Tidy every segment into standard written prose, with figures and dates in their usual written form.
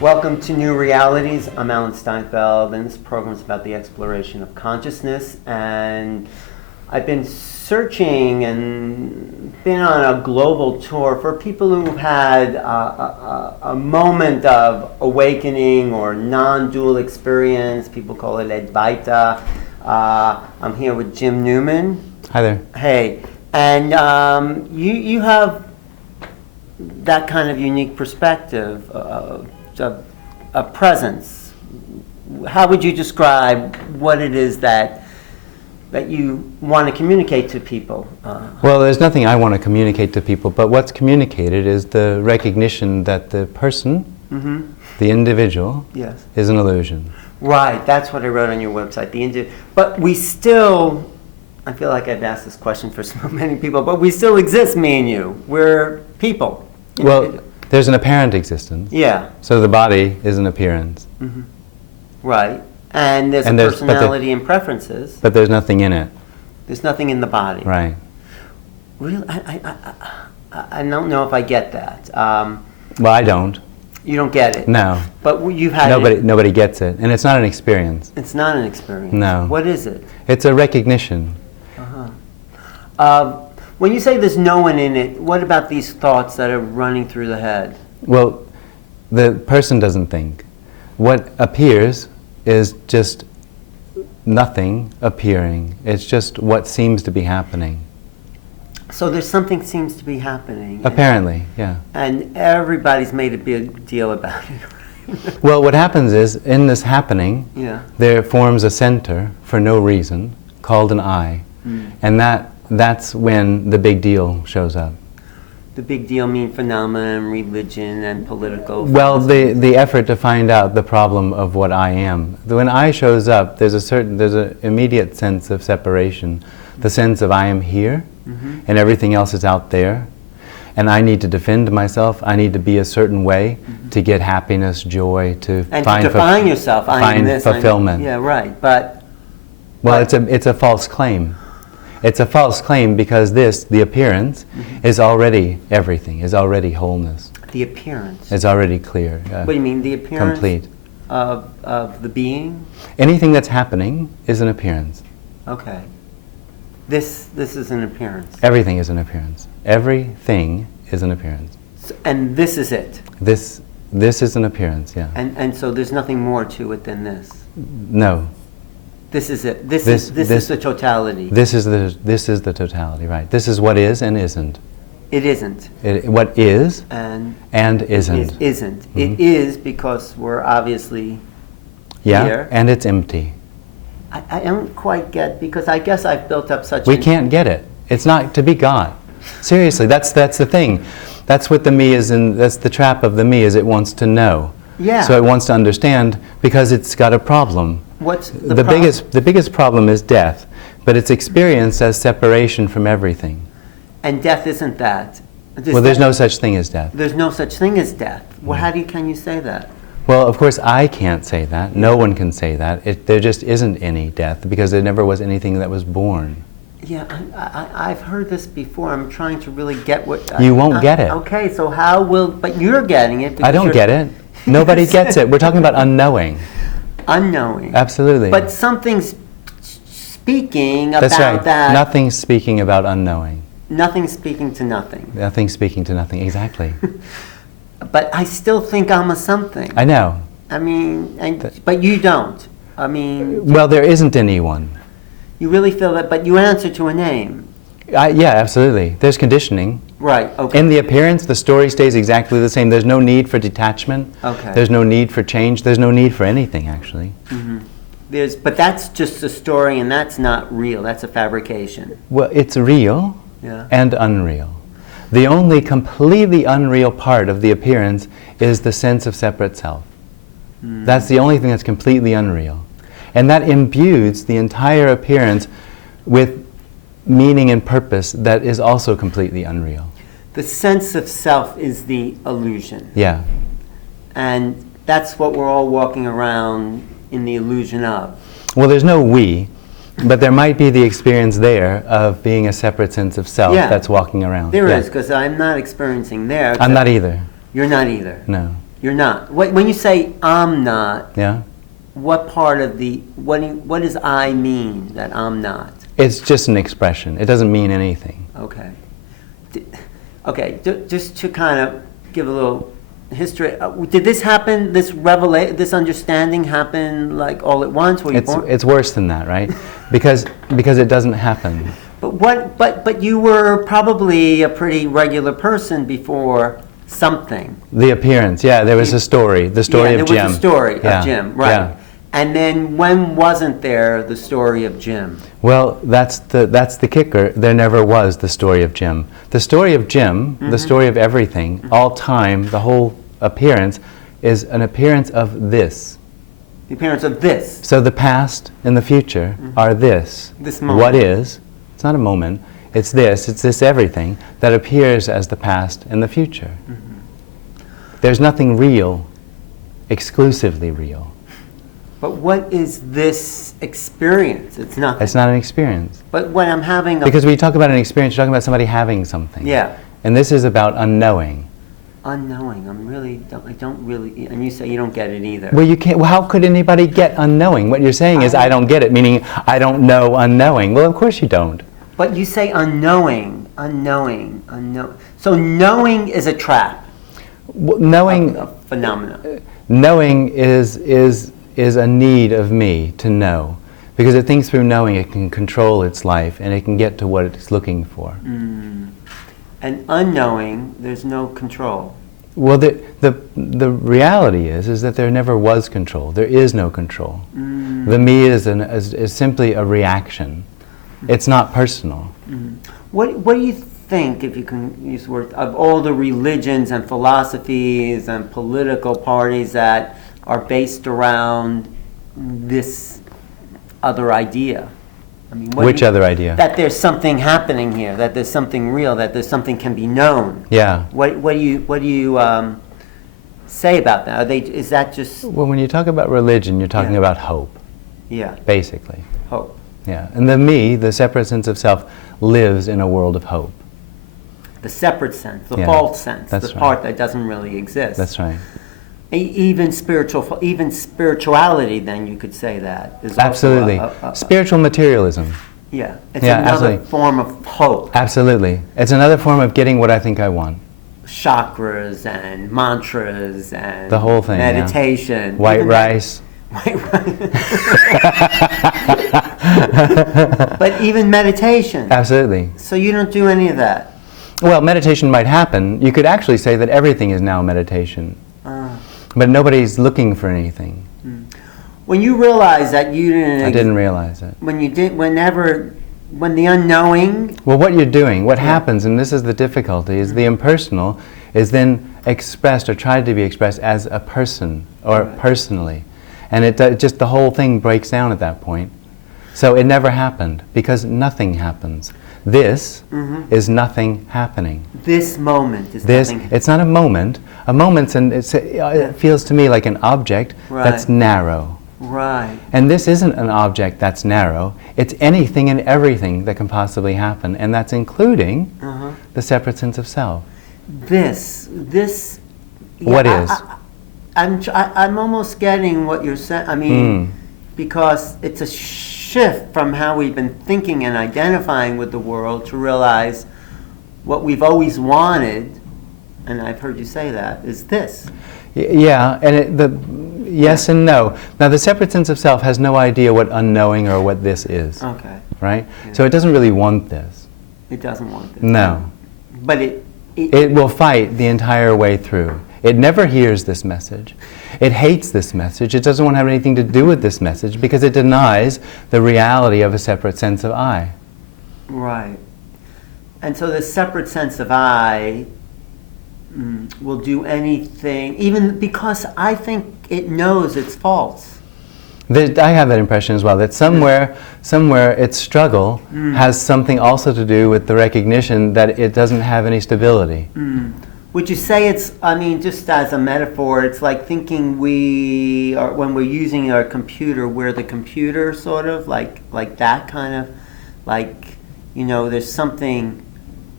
Welcome to Newrealities. I'm Alan Steinfeld, and this program is about the exploration of consciousness. And I've been searching and been on a global tour for people who've had a moment of awakening or non-dual experience. People call it Advaita. I'm here with Jim Newman. Hi there. Hey, and you have that kind of unique perspective, a presence. How would you describe what it is that you want to communicate to people? Well, there's nothing I want to communicate to people, but what's communicated is the recognition that the person, the individual, Yes. is an illusion. Right, that's what I wrote on your website. But we still, I feel like I've asked this question for so many people, but we still exist, me and you. We're people. Well, there's an apparent existence. Yeah. So the body is an appearance. Right. And there's a personality and preferences. But there's nothing in it. There's nothing in the body. Right. Really? I don't know if I get that. Well, I don't. You don't get it? No. But you've had Nobody gets it. And it's not an experience. It's not an experience. No. What is it? It's a recognition. When you say there's no one in it, what about these thoughts that are running through the head? Well, the person doesn't think. What appears is just nothing appearing. It's just what seems to be happening. So there's something seems to be happening. Apparently, yeah. And everybody's made a big deal about it. Well, what happens is, in this happening, there forms a center for no reason called an I. And that's when the big deal shows up. The big deal mean phenomenon, religion, and political. Well, the effort to find out the problem of what I am. When I shows up, there's an immediate sense of separation. The sense of I am here, and everything else is out there. And I need to defend myself. I need to be a certain way to get happiness, joy, to define yourself. Find fulfillment. Yeah, right. But it's a false claim. It's a false claim because the appearance, is already everything, is already wholeness. The appearance? It's already clear. What do you mean, the appearance? Complete. Of the being? Anything that's happening is an appearance. Okay. This is an appearance? Everything is an appearance. Everything is an appearance. And this is it? This is an appearance, yeah. And so there's nothing more to it than this? No. This is it. This is the totality. This is the totality, right? This is what is and isn't. It isn't. What is and isn't. It isn't. It is because we're obviously here. And it's empty. I don't quite get, because I guess I've built up such. We can't get it. It's not to be got. Seriously, that's the thing. That's what the me is, and that's the trap of the me, is it wants to know. Yeah. So it wants to understand because it's got a problem. What's the problem? The biggest problem is death, but it's experienced as separation from everything. And death isn't that. There's no such thing as death. There's no such thing as death. Well, can you say that? Well, of course, I can't say that. No one can say that. There just isn't any death because there never was anything that was born. Yeah, I've heard this before. I'm trying to really get what... You won't get it. Okay, so how will... But you're getting it. I don't get it. Nobody gets it. We're talking about unknowing. Unknowing. Absolutely. But something's speaking about That's right. that. Nothing's speaking about unknowing. Nothing's speaking to nothing. Nothing's speaking to nothing, exactly. But I still think I'm a something. I know. I mean, but you don't. I mean... Well, there isn't anyone. You really feel that, but you answer to a name. Yeah, absolutely. There's conditioning. Right, okay. In the appearance, the story stays exactly the same. There's no need for detachment. Okay. There's no need for change. There's no need for anything, actually. But that's just a story, and that's not real. That's a fabrication. Well, it's real and unreal. The only completely unreal part of the appearance is the sense of separate self. That's the only thing that's completely unreal. And that imbues the entire appearance with meaning and purpose that is also completely unreal. The sense of self is the illusion. Yeah. And that's what we're all walking around in the illusion of. Well, there's no we, but there might be the experience there of being a separate sense of self that's walking around. There is, because I'm not experiencing there. I'm not either. You're not either. No. You're not. When you say I'm not, Yeah. what part of what does I mean that I'm not? It's just an expression. It doesn't mean anything. Okay. Just to kind of give a little history. Did this happen? This understanding happen like all at once? Were you born? It's worse than that, right? because it doesn't happen. But you were probably a pretty regular person before something. The appearance, yeah. There was a story. The story of Jim. There was a story of Jim, right? Yeah. And then when wasn't there the story of Jim? Well, that's the kicker. There never was the story of Jim. The story of Jim, the story of everything, all time, the whole appearance, is an appearance of this. The appearance of this. So the past and the future are this. This moment. What is? It's not a moment. It's this everything that appears as the past and the future. There's nothing real, exclusively real. But what is this experience? It's nothing. It's not an experience. But when I'm having Because when you talk about an experience, you're talking about somebody having something. Yeah. And this is about unknowing. Unknowing. I don't really, and you say you don't get it either. Well, you can't. Well, how could anybody get unknowing? What you're saying is I don't get it, meaning I don't know unknowing. Well, of course you don't. But you say unknowing. So knowing is a trap. Well, knowing A phenomenon. knowing is a need of me to know, because it thinks through knowing it can control its life and it can get to what it's looking for. And unknowing, there's no control. Well, the reality is that there never was control. There is no control. The me is simply a reaction. It's not personal. What do you think, if you can use the word, of all the religions and philosophies and political parties that are based around this other idea? I mean, Which other idea? That there's something happening here, that there's something real, that there's something can be known. Yeah. What do you say about that? Is that just Well, when you talk about religion, you're talking about hope, yeah, basically. hope? Yeah. And the me, the separate sense of self, lives in a world of hope. The separate sense, the Yeah, false sense, that's the right. part that doesn't really exist. That's right. Even spirituality, then you could say that is also Absolutely. Spiritual materialism. yeah, it's Yeah, another absolutely. form of hope. Absolutely. It's another form of getting what I think I want. Chakras and mantras and The whole thing, yeah. meditation, White even rice. White rice. But even meditation. Absolutely. So you don't do any of that. Well, meditation might happen. You could actually say that everything is now meditation. But nobody's looking for anything. When you realize that you didn't, I didn't realize it. when the unknowing, Well, what you're doing, what happens, and this is the difficulty, is the impersonal is then expressed or tried to be expressed as a person or personally. And it just the whole thing breaks down at that point. So it never happened because nothing happens. This is nothing happening. this moment is This, nothing. it's not a moment. A moment's, it feels to me like an object that's Right. narrow. Right. And this isn't an object that's narrow. It's anything and everything that can possibly happen, and that's including the separate sense of self. This. What is? I'm almost getting what you're saying. I mean, because it's a shift from how we've been thinking and identifying with the world to realize what we've always wanted, and I've heard you say that, is this. Yeah, and yes and no. Now, the separate sense of self has no idea what unknowing or what this is, Okay. right? So it doesn't really want this. It doesn't want this. No. But it It will fight the entire way through. It never hears this message. It hates this message. It doesn't want to have anything to do with this message because it denies the reality of a separate sense of I. Right. And so the separate sense of I will do anything, even because I think it knows it's false. I have that impression as well, that somewhere its struggle has something also to do with the recognition that it doesn't have any stability. Would you say it's, I mean, just as a metaphor, it's like thinking we are, when we're using our computer, we're the computer, sort of, like that kind of, like, you know, there's something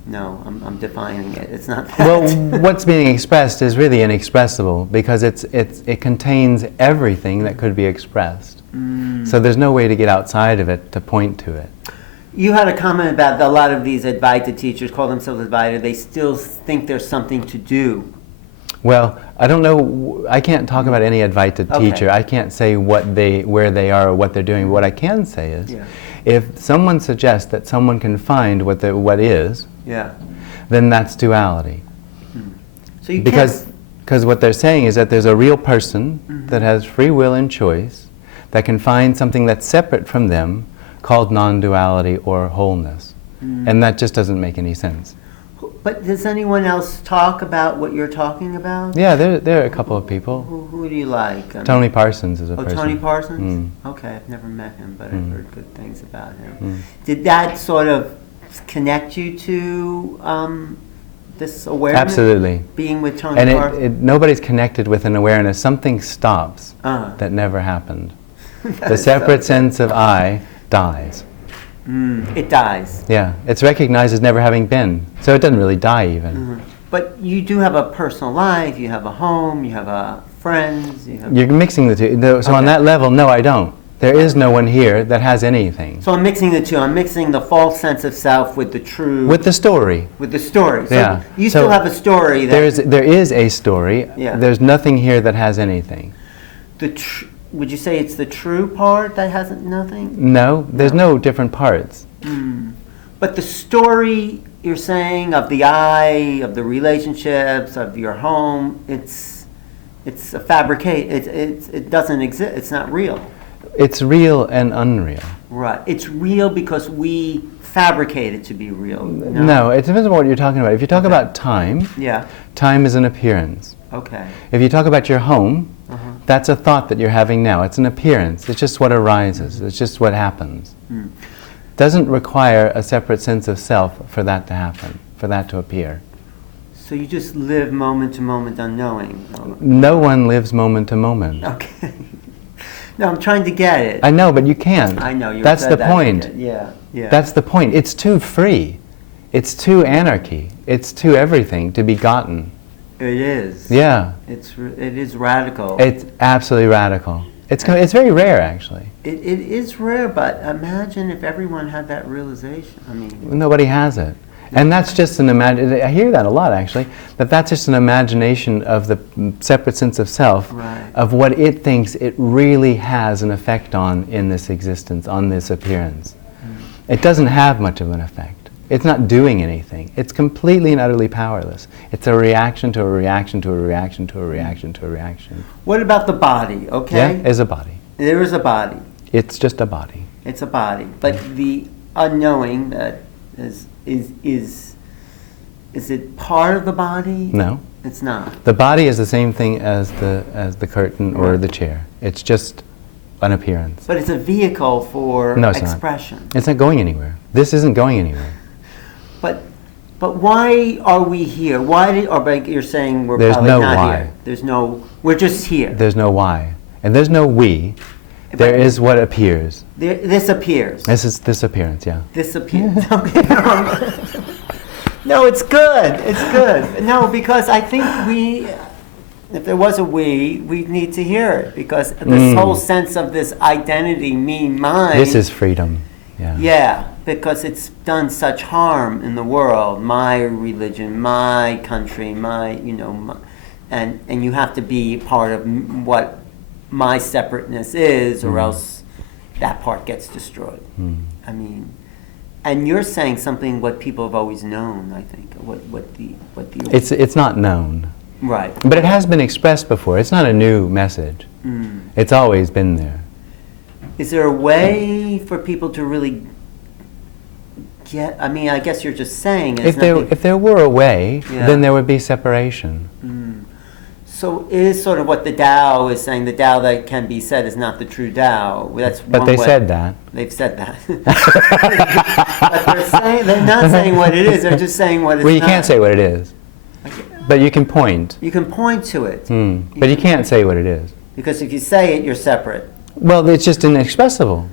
No, I'm defining it. It's not that. Well, what's being expressed is really inexpressible because it contains everything that could be expressed. So there's no way to get outside of it to point to it. You had a comment about a lot of these Advaita teachers call themselves Advaita. They still think there's something to do. Well, I don't know. I can't talk about any Advaita teacher. I can't say where they are or what they're doing. What I can say is, if someone suggests that someone can find what is, then that's duality. So you because what they're saying is that there's a real person that has free will and choice that can find something that's separate from them called non-duality or wholeness. And that just doesn't make any sense. But does anyone else talk about what you're talking about? Yeah, there are a couple of people. Who do you like? Tony Parsons is a person. Tony Parsons? Okay, I've never met him, but I've heard good things about him. Did that sort of connect you to this awareness? Absolutely. Being with Tony Parsons? And nobody's connected with an awareness. Something stops that never happened. The separate sense of I dies. It dies. Yeah, it's recognized as never having been, so it doesn't really die even. But you do have a personal life, you have a home, you have friends. You're mixing the two. So on that level, no, I don't. There is no one here that has anything. So I'm mixing the two. I'm mixing the false sense of self with the true. With the story. With the story. So you still have a story. There is a story. There's nothing here that has anything. Would you say it's the true part that has nothing? No, there's no different parts. But the story you're saying of the I, of the relationships, of your home, it's a fabricate. It doesn't exist. It's not real. It's real and unreal. Right. It's real because we fabricate it to be real. No, it depends on what you're talking about. If you talk about time, time is an appearance. Okay. If you talk about your home, that's a thought that you're having now. It's an appearance. It's just what arises. It's just what happens. Doesn't require a separate sense of self for that to happen, for that to appear. So you just live moment to moment unknowing. No one lives moment to moment. Okay. No, I'm trying to get it. I know, but you can't. I know. That's the point. Yeah. That's the point. It's too free. It's too anarchy. It's too everything to be gotten. It is. Yeah. It is radical. It's absolutely radical. It's very rare, actually. It is rare, but imagine if everyone had that realization. I mean, nobody has it, and that's just an I hear that a lot, actually. That's just an imagination of the separate sense of self, of what it thinks it really has an effect on in this existence, on this appearance. It doesn't have much of an effect. It's not doing anything. It's completely and utterly powerless. It's a reaction to a reaction to a reaction to a reaction to a reaction. What about the body, okay? Yeah, is a body. There is a body. It's just a body. It's a body. But the unknowing that is it part of the body? No. It's not. The body is the same thing as the curtain or the chair. It's just an appearance. But it's a vehicle for expression. It's not going anywhere. This isn't going anywhere. But why are we here? You're saying we're There's probably no not why. here. We're just here. There's no why. And there's no we. There is what appears. This appears. This appearance, yeah. This appears. Okay. No, it's good. It's good. No, because I think if there was a we need to hear it. Because this whole sense of this identity, me, mine. This is freedom. Yeah. Yeah, because it's done such harm in the world. My religion, my country, and you have to be part of what my separateness is, or else that part gets destroyed. I mean, and you're saying something what people have always known. I think It's not known. Right. But it has been expressed before. It's not a new message. It's always been there. Is there a way for people to really get? I mean, I guess you're just saying. If there were a way, then there would be separation. So is sort of what the Tao is saying. The Tao that can be said is not the true Tao. But they said that. They've said that. But they're not saying what it is. They're just saying what it's not. Well, you can't say what it is. But you can point. You can point to it. But you can't say what it is. Because if you say it, you're separate. Well, it's just inexpressible.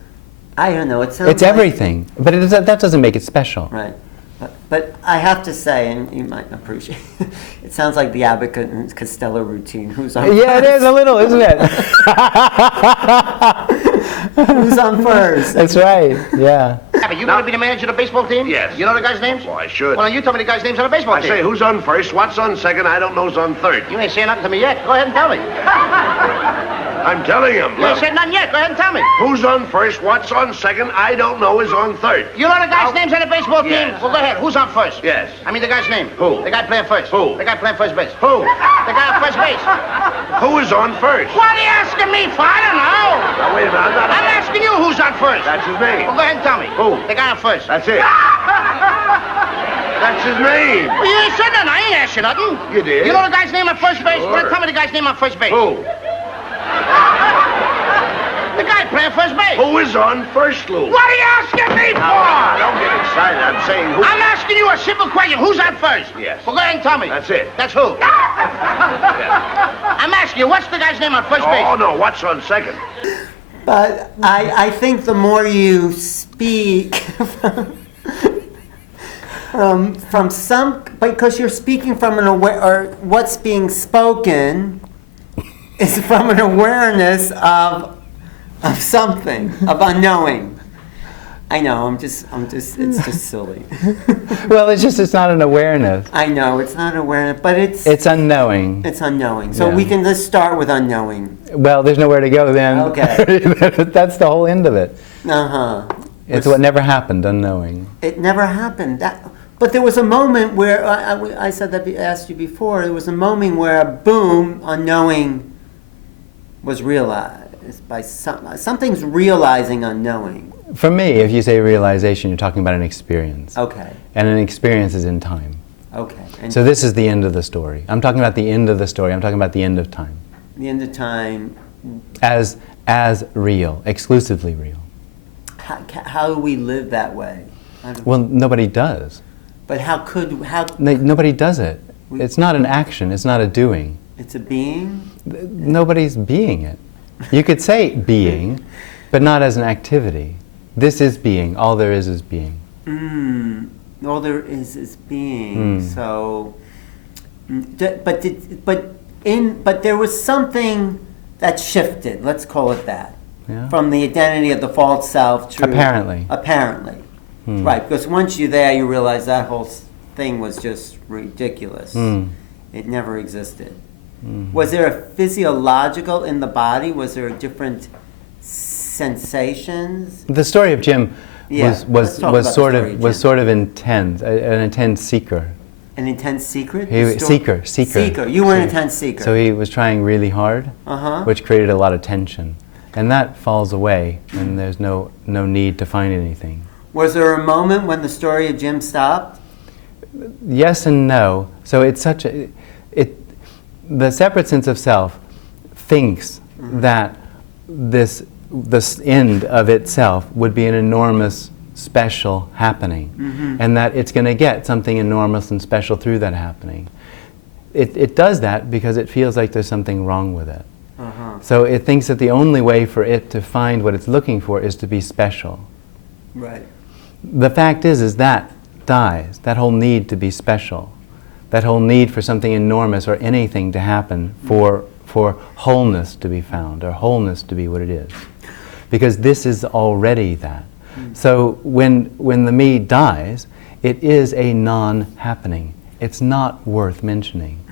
I don't know. It sounds It's everything. But that doesn't make it special. Right. But I have to say, and you might appreciate, it sounds like the Abbott and Costello routine. Who's on Yeah, first? it is a little, isn't it? Who's on first? That's right, yeah. Abbott, you going to be the manager of the baseball team? Yes. You know the guys' names? Well, I should. Well, you tell me the guys' names on the baseball I team. say, who's on first? What's on second? I don't know's on third. You ain't saying nothing to me yet. Go ahead and tell me. I'm telling him. You ain't Look, said nothing yet. Go ahead and tell me. who's on first? What's on second? I don't know is on third. You know the guys' names on the baseball team? Yes. Well, go ahead. Who's on first? Yes. I mean the guy's name. Who? The guy playing first. Who? The guy playing first base. Who? The guy on first base. Who is on first? What are you asking me for? I don't know. Now, wait a minute. I'm asking you who's on first. That's his name. Well, go ahead and tell me. Who? The guy on first. That's it. That's his name. Well, you ain't said nothing. I ain't asked you nothing. You did. You know the guy's name on first base? Sure. Go ahead and tell me the guy's name on first base. Who? The guy playing first base. Who is on first, Lou? What are you asking me for? Now, don't get excited. I'm saying who. I'm asking you a simple question. Who's on first? Yes. Well, go ahead and tell me. That's it. That's who? I'm asking you, what's the guy's name on first base? Oh, no. What's on second? But I think the more you speak from some, because you're speaking from an aware, or what's being spoken is from an awareness of something, of unknowing. I know, it's just silly. Well, it's not an awareness. I know, it's not awareness, but it's unknowing. It's unknowing. So Yeah. we can just start with unknowing. Well, there's nowhere to go then. Okay. That's the whole end of it. Uh-huh. It's what never happened, unknowing. It never happened. But there was a moment where, I said that, asked you before, there was a moment where, boom, unknowing was realized by something's realizing unknowing. For me, if you say realization, you're talking about an experience. Okay. And an experience is in time. Okay. And So this is the end of the story. I'm talking about the end of the story. I'm talking about the end of time. the end of time, As real, exclusively real. how do we live that way? Well, nobody does. But how? Nobody does it. It's not an action. It's not a doing. It's a being? Nobody's being it. You could say being, but not as an activity. This is being. All there is being. All there is being. So, but there was something that shifted. Let's call it that. Yeah. From the identity of the false self to Apparently. Right, because once you're there, you realize that whole thing was just ridiculous. It never existed. Was there a physiological in the body? Was there different sensations? The story of Jim Yeah, let's talk about the story of was Jim. sort of intense, an intense seeker. An intense secret? Seeker. You were an intense seeker. So he was trying really hard, which created a lot of tension. And that falls away, and there's no need to find anything. Was there a moment when the story of Jim stopped? Yes and no. So it's the separate sense of self thinks that this end of itself would be an enormous special happening, and that it's going to get something enormous and special through that happening. It does that because it feels like there's something wrong with it. So it thinks that the only way for it to find what it's looking for is to be special. Right. The fact is that dies, that whole need to be special, that whole need for something enormous or anything to happen for wholeness to be found, or wholeness to be what it is. Because this is already that. So when the me dies, it is a non-happening. It's not worth mentioning.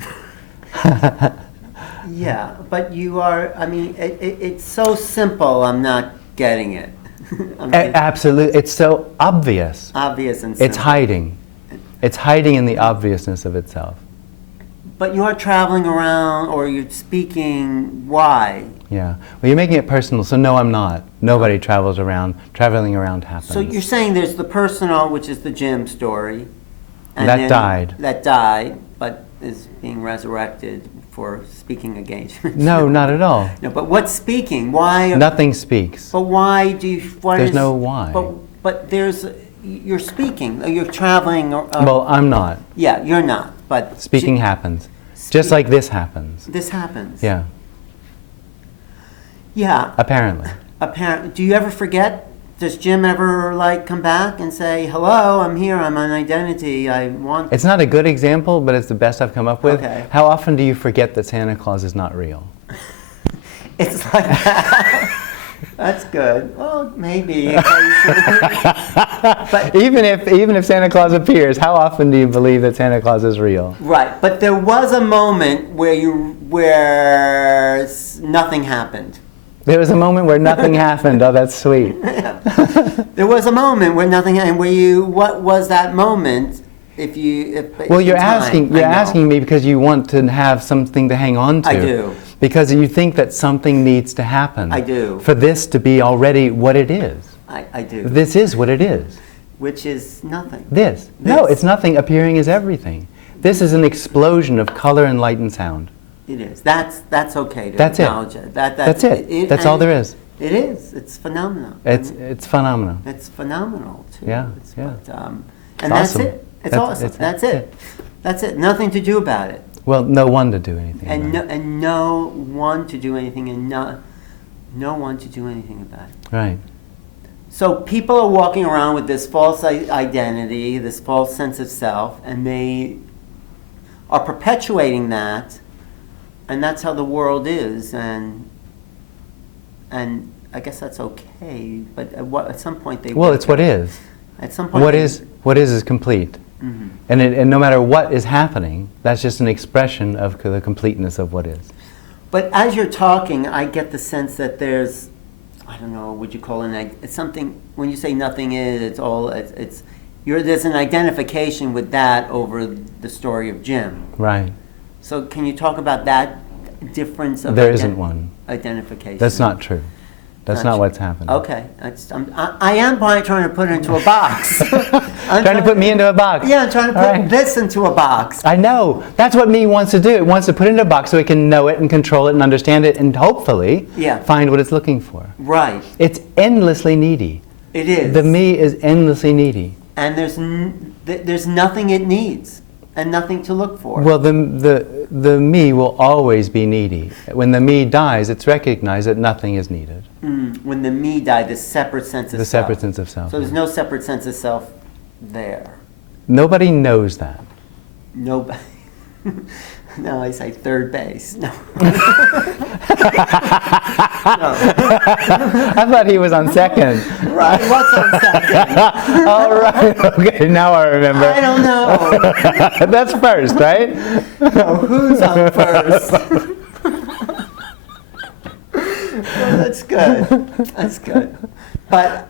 Yeah, but you are, it's so simple, I'm not getting it. Absolutely. It's so obvious. Obvious and simple. It's hiding. It's hiding in the obviousness of itself. But you are traveling around, or you're speaking, why? Yeah. Well, you're making it personal, so no, I'm not. Nobody travels around. Traveling around happens. So you're saying there's the personal, which is the Jim story. That died. That died, but is being resurrected for speaking engagements. No, not at all. No, but what's speaking? Why? Nothing speaks. But why do you? There's no why. But you're speaking. You're traveling. Well, I'm not. Yeah, you're not. But Speaking happens. Just like this happens. This happens. Yeah. Yeah. Apparently. Do you ever forget does Jim ever like come back and say, hello, I'm here, I'm an identity, I want... It's not a good example, but it's the best I've come up with. Okay. How often do you forget that Santa Claus is not real? It's like that. That's good. Well, maybe occasionally. But, even if Santa Claus appears, how often do you believe that Santa Claus is real? right, but there was a moment where nothing happened. There was a moment where nothing happened. Oh, that's sweet. There was a moment where nothing happened. What was that moment? Well, you're asking me because you want to have something to hang on to. I do. Because you think that something needs to happen. I do. For this to be already what it is. I do. This is what it is. Which is nothing. This. No, it's nothing. Appearing is everything. This is an explosion of color and light and sound. It is. That's okay to That's acknowledge it. it. That's it. That's all there is. It is. It's phenomenal. It's phenomenal. It's phenomenal too. Yeah, It's, yeah. And that's awesome. it. It's awesome. That's it. That's it. Nothing to do about it. Well, no one to do anything And about it. and no one to do anything, and no one to do anything about it. Right. So people are walking around with this false identity, this false sense of self, and they are perpetuating that, and that's how the world is, and I guess that's okay. But at some point they Well, it's what is. At some point What is complete. Mm-hmm. And no matter what is happening, that's just an expression of the completeness of what is. But as you're talking, I get the sense that there's, I don't know, would you call it's something, when you say nothing is, there's an identification with that over the story of Jim. Right. So can you talk about that difference of There isn't one. Identification? That's not true. That's not true. what's happening. Okay. I am probably trying to put it into a box. Trying to put me into a box. Yeah, I'm trying to put this into a box. I know. That's what me wants to do. It wants to put it in a box so it can know it and control it and understand it and hopefully find what it's looking for. Right. It's endlessly needy. It is. The me is endlessly needy. And there's nothing it needs and nothing to look for. Well, the me will always be needy. When the me dies, it's recognized that nothing is needed. When the me died, the separate sense of self. The separate sense of self. So there's no separate sense of self there. Nobody knows that. Nobody. No, I say third base. No. I thought he was on second. Right, what's on second? All right, okay, now I remember. I don't know. That's first, right? No, who's on first? Well, that's good. That's good. But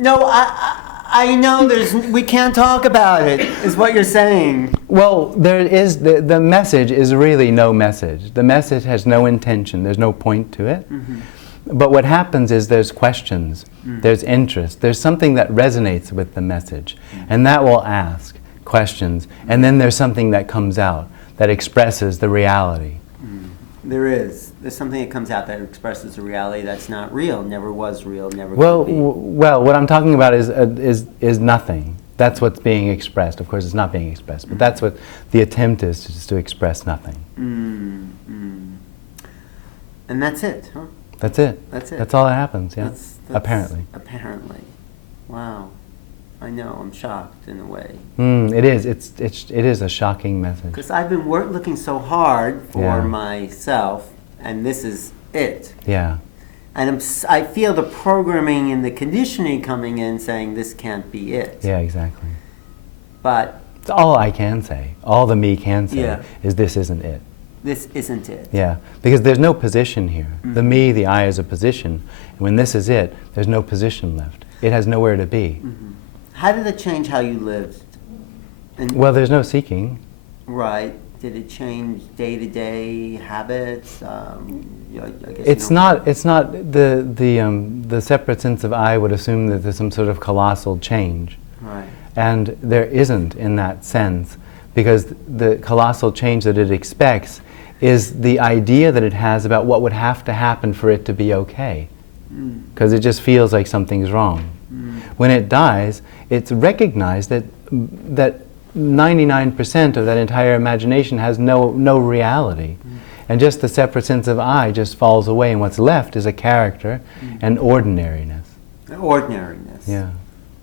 no, I know we can't talk about it, is what you're saying. Well, there is the message is really no message. The message has no intention. There's no point to it. Mm-hmm. But what happens is there's questions, there's interest, there's something that resonates with the message, and that will ask questions, and then there's something that comes out that expresses the reality. There's something that comes out that expresses a reality that's not real, never was real, never will be. Well, what I'm talking about is nothing. That's what's being expressed. Of course, it's not being expressed, but that's what the attempt is to express nothing. And that's it, huh? That's it. That's it. That's all that happens, yeah. That's apparently. Apparently. Wow. I know, I'm shocked in a way. It is. It is a shocking message. Because I've been looking so hard for myself, and this is it. Yeah. And I feel the programming and the conditioning coming in saying this can't be it. Yeah, exactly. But it's all I can say. All the me can say is this isn't it. This isn't it. Yeah, because there's no position here. Mm-hmm. The me, the I is a position. And when this is it, there's no position left. It has nowhere to be. Mm-hmm. How did it change how you lived? Well, there's no seeking. Right. Did it change day-to-day habits? I guess it's not. It's not the separate sense of I would assume that there's some sort of colossal change. Right. And there isn't in that sense, because the colossal change that it expects is the idea that it has about what would have to happen for it to be okay. Because it just feels like something's wrong. When it dies, it's recognized that 99% of that entire imagination has no reality. And just the separate sense of I just falls away, and what's left is a character and ordinariness. Ordinariness. Yeah.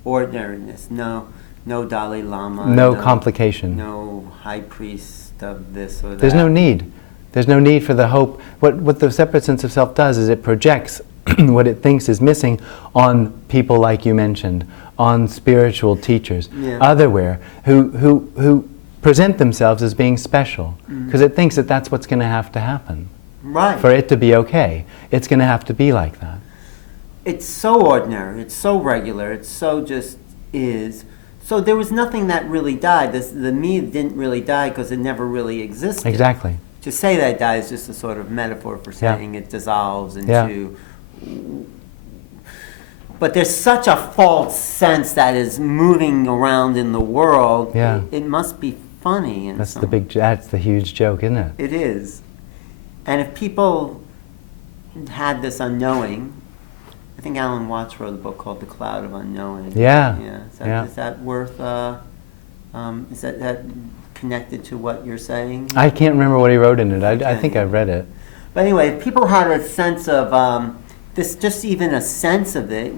Ordinariness. No Dalai Lama. No complication. No high priest of this or that. There's no need. There's no need for the hope. What the separate sense of self does is it projects what it thinks is missing on people like you mentioned, on spiritual teachers, otherwhere, who present themselves as being special, because it thinks that that's what's going to have to happen. Right. For it to be okay, it's going to have to be like that. It's so ordinary, it's so regular, it's so just is. So there was nothing that really died. The me didn't really die because it never really existed. Exactly. To say that it dies is just a sort of metaphor for saying it dissolves into... But there's such a false sense that is moving around in the world. Yeah. It must be funny. In That's the huge joke, isn't it? It is. And if people had this unknowing, I think Alan Watts wrote a book called The Cloud of Unknowing. Yeah. Is that worth, is that connected to what you're saying? I can't remember what he wrote in it. I think I read it. But anyway, if people had a sense of this, just even a sense of it,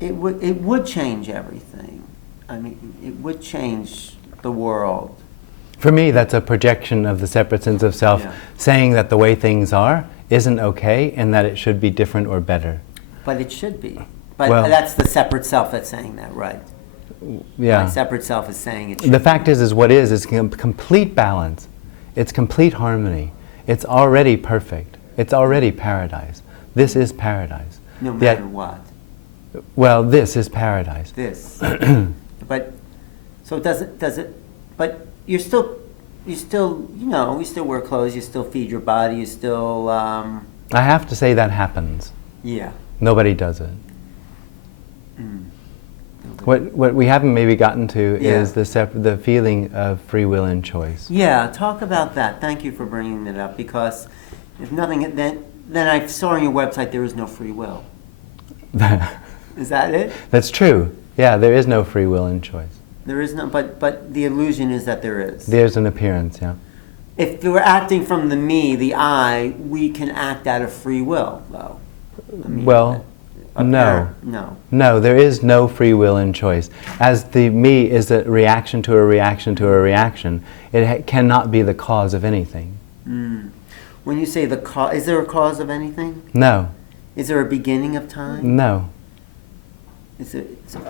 it would change everything. I mean, it would change the world. For me, that's a projection of the separate sense of self, saying that the way things are isn't okay and that it should be different or better. But it should be. But that's the separate self that's saying that, right? Yeah. Like separate self is saying it should The fact is what is complete balance. It's complete harmony. It's already perfect. It's already paradise. This is paradise. No matter what. Well, this is paradise. This. But, so does it, but you still, you still wear clothes, you still feed your body, you still, I have to say that happens. Yeah. Nobody does it. What we haven't maybe gotten to is the feeling of free will and choice. Yeah, talk about that. Thank you for bringing it up, because if nothing, then I saw on your website there is no free will. Is that it? That's true. Yeah, there is no free will and choice. There is no, but the illusion is that there is. There's an appearance, yeah. If we're acting from the me, the I, we can act out of free will, though. I mean, No, there is no free will and choice. As the me is a reaction to a reaction to a reaction, it cannot be the cause of anything. When you say the cause, is there a cause of anything? No. Is there a beginning of time? No.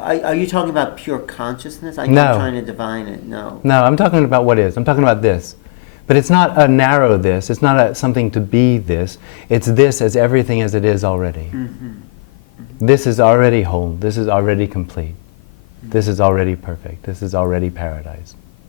Are you talking about pure consciousness? I'm trying to divine it. No. No, I'm talking about what is. I'm talking about this. But it's not a narrow this. It's not something to be this. It's this as everything as it is already. This is already whole. This is already complete. This is already perfect. This is already paradise.